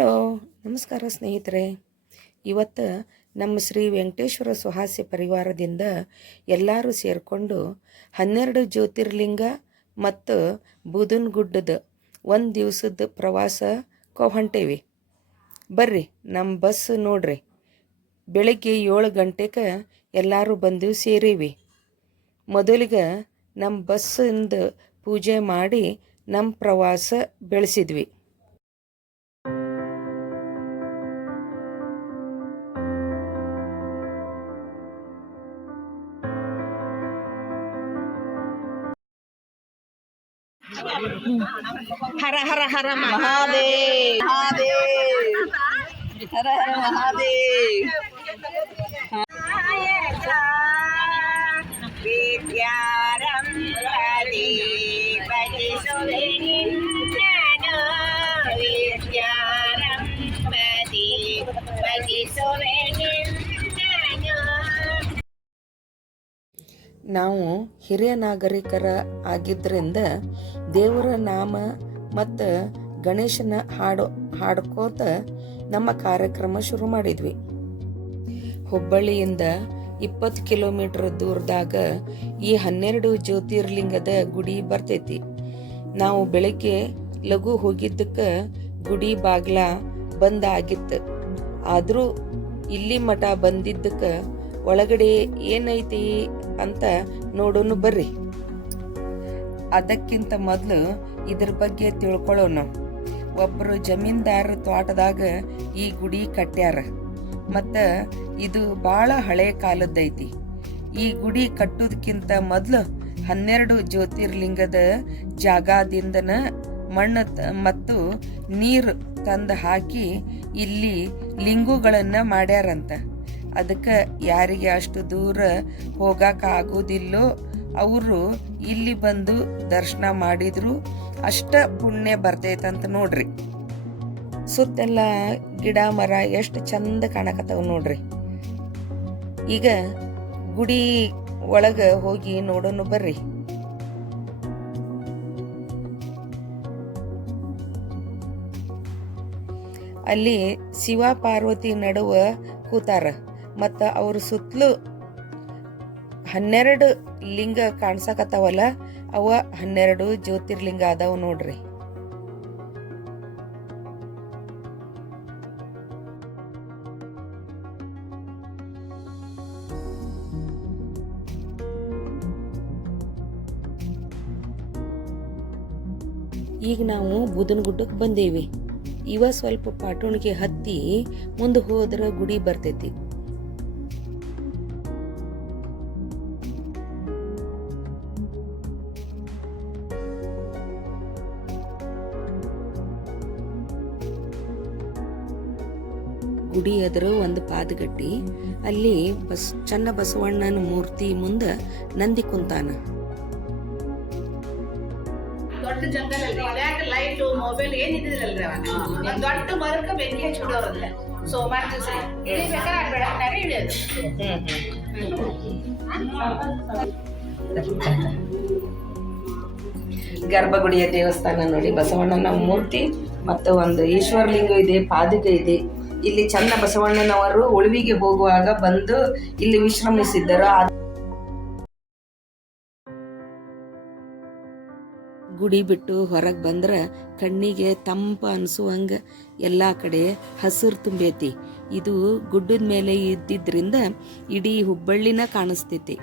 Hello, ನಮಸ್ಕಾರ ಸ್ನೇಹಿತರೆ. ಇವತ್ತು ನಮ್ಮ ಶ್ರೀ ವೆಂಕಟೇಶ್ವರ ಸುಹಾಸ್ಯ ಪರಿವಾರದಿಂದ ಎಲ್ಲರೂ ಸೇರಿಕೊಂಡು 12 ಜ್ಯೋತಿರ್ಲಿಂಗ ಮತ್ತು ಬೂದನಗುಡ್ಡದ ಒಂದು ದಿವಸದ ಪ್ರವಾಸಕ್ಕೆ ಹೊಂಟೇವಿ. ಬರ್ರಿ, ನಮ್ಮ ಬಸ್ ನೋಡ್ರಿ. ಬೆಳಗ್ಗೆ 7 ಗಂಟೆಗೆ ಎಲ್ಲರೂ ಬಂದು ಸೇರೀವಿ. ಮೊದಲಿಗೆ ನಮ್ಮ ಬಸ್ಸಿಂದ ಪೂಜೆ ಮಾಡಿ ನಮ್ಮ ಪ್ರವಾಸ ಬೆಳೆಸಿದ್ವಿ. ಹರ ಹರ ಹರ ಮಹಾದೇವ್ ಮಹಾದೇವ್ ಹರ ಹರ ಮಹಾದೇವ್. ವಿದ್ಯಾರಂಭದಿ ಬಲಿಸುವೆ ನಿನ್ನನು, ವಿದ್ಯಾರಂಭದಿ ಬಲಿಸುವೆ ನಿನ್ನನು. ನಾವು ಹಿರಿಯ ನಾಗರಿಕರ ಆಗಿದ್ದರಿಂದ ದೇವರ ನಾಮ ಮತ್ತು ಗಣೇಶನ ಹಾಡ್ಕೋತ ನಮ್ಮ ಕಾರ್ಯಕ್ರಮ ಶುರು ಮಾಡಿದ್ವಿ. ಹುಬ್ಬಳ್ಳಿಯಿಂದ 20 ಕಿಲೋಮೀಟರ್ ದೂರದಾಗ ಈ 12 ಜ್ಯೋತಿರ್ಲಿಂಗದ ಗುಡಿ ಬರ್ತೈತಿ. ನಾವು ಬೆಳಗ್ಗೆ ಲಘು ಹೋಗಿದ್ದಕ್ಕೆ ಗುಡಿ ಬಾಗ್ಲ ಬಂದ್ ಆಗಿತ್ತು. ಆದರೂ ಇಲ್ಲಿ ಮಠ ಬಂದಿದ್ದಕ್ಕೆ ಒಳಗಡೆ ಏನೈತಿ ಅಂತ ನೋಡೋಣ ಬರ್ರಿ. ಅದಕ್ಕಿಂತ ಮೊದಲು ಇದ್ರ ಬಗ್ಗೆ ತಿಳ್ಕೊಳ್ಳೋಣ. ಒಬ್ಬರು ಜಮೀನ್ದಾರ ತೋಟದಾಗ ಈ ಗುಡಿ ಕಟ್ಟ್ಯಾರ ಮತ್ತು ಇದು ಭಾಳ ಹಳೆ ಕಾಲದ್ದೈತಿ. ಈ ಗುಡಿ ಕಟ್ಟೋದಕ್ಕಿಂತ ಮೊದಲು 12 ಜ್ಯೋತಿರ್ಲಿಂಗದ ಜಾಗದಿಂದನ ಮಣ್ಣು ಮತ್ತು ನೀರು ತಂದು ಹಾಕಿ ಇಲ್ಲಿ ಲಿಂಗುಗಳನ್ನು ಮಾಡ್ಯಾರಂತ. ಅದಕ್ಕೆ ಯಾರಿಗೆ ಅಷ್ಟು ದೂರ ಹೋಗಕ್ಕಾಗೋದಿಲ್ಲೋ ಅವರು ಇಲ್ಲಿ ಬಂದು ದರ್ಶನ ಮಾಡಿದ್ರು ಅಷ್ಟ ಪುಣ್ಯ ಬರ್ತೈತಂತ ನೋಡ್ರಿ. ಸುತ್ತೆಲ್ಲ ಗಿಡ ಮರ ಎಷ್ಟು ಚಂದ ಕಾಣಕತ್ತಾವ ನೋಡ್ರಿ. ಈಗ ಗುಡಿ ಒಳಗೆ ಹೋಗಿ ನೋಡೋಣ ಬರ್ರಿ. ಅಲ್ಲಿ ಶಿವ ಪಾರ್ವತಿ ನಡುವ ಕೂತಾರ ಮತ್ತು ಅವ್ರ ಸುತ್ತಲೂ 12 ಲಿಂಗ ಕಾಣ್ಸಕತ್ತಾವಲ್ಲ, ಅವ 12 ಜ್ಯೋತಿರ್ಲಿಂಗ ಅದಾವ ನೋಡ್ರಿ. ಈಗ ನಾವು ಬೂದನಗುಡ್ಡಕ್ಕೆ ಬಂದೇವಿ. ಇವ ಸ್ವಲ್ಪ ಪಾಟುಣಿಗೆ ಹತ್ತಿ ಮುಂದೆ ಹೋದ್ರೆ ಗುಡಿ ಬರ್ತೈತಿ. ಗುಡಿ ಎದುರು ಒಂದು ಪಾದಗಟ್ಟಿ, ಅಲ್ಲಿ ಚನ್ನ ಬಸವಣ್ಣನ ಮೂರ್ತಿ ಮುಂದೆ ನಂದಿ ಕುಂತಾನ. ದೊಡ್ಡ ಜಂಗಲ್ ಲೈಟ್ ಮೊಬೈಲ್ ಏನಿದ್ರಲ್ರಿ ಅವಾಗ ದೊಡ್ಡ ಮರಕ್ಕೆ ಬೆಂಕಿ ಹಚ್ಚಿಡೋರಲ್ಲ. ಸೋಮವಾರ ದಿವಸ ಇಳಿಬೇಕಾದ್ರೆ ಬೆಳಗ್ನಾಗ ಇಳಿಯೋದು. ಗರ್ಭಗುಡಿಯ ದೇವಸ್ಥಾನ ನೋಡಿ, ಬಸವಣ್ಣನ ಮೂರ್ತಿ ಮತ್ತು ಒಂದು ಈಶ್ವರಲಿಂಗ ಇದೆ, ಪಾದುಕೆ ಇದೆ. ಇಲ್ಲಿ ಚನ್ನ ಬಸವಣ್ಣನವರು ಉಳುವಿಗೆ ಹೋಗುವಾಗ ಬಂದು ಇಲ್ಲಿ ವಿಶ್ರಮಿಸಿದ್ದರು. ಗುಡಿ ಬಿಟ್ಟು ಹೊರಗೆ ಬಂದ್ರೆ ಕಣ್ಣಿಗೆ ತಂಪ ಅನಿಸುವಂಗೆ ಎಲ್ಲ ಕಡೆ ಹಸಿರು ತುಂಬೈತಿ. ಇದು ಗುಡ್ಡದ ಮೇಲೆ ಇದ್ದಿದ್ರಿಂದ ಇಡೀ ಹುಬ್ಬಳ್ಳಿನ ಕಾಣಿಸ್ತೈತಿ.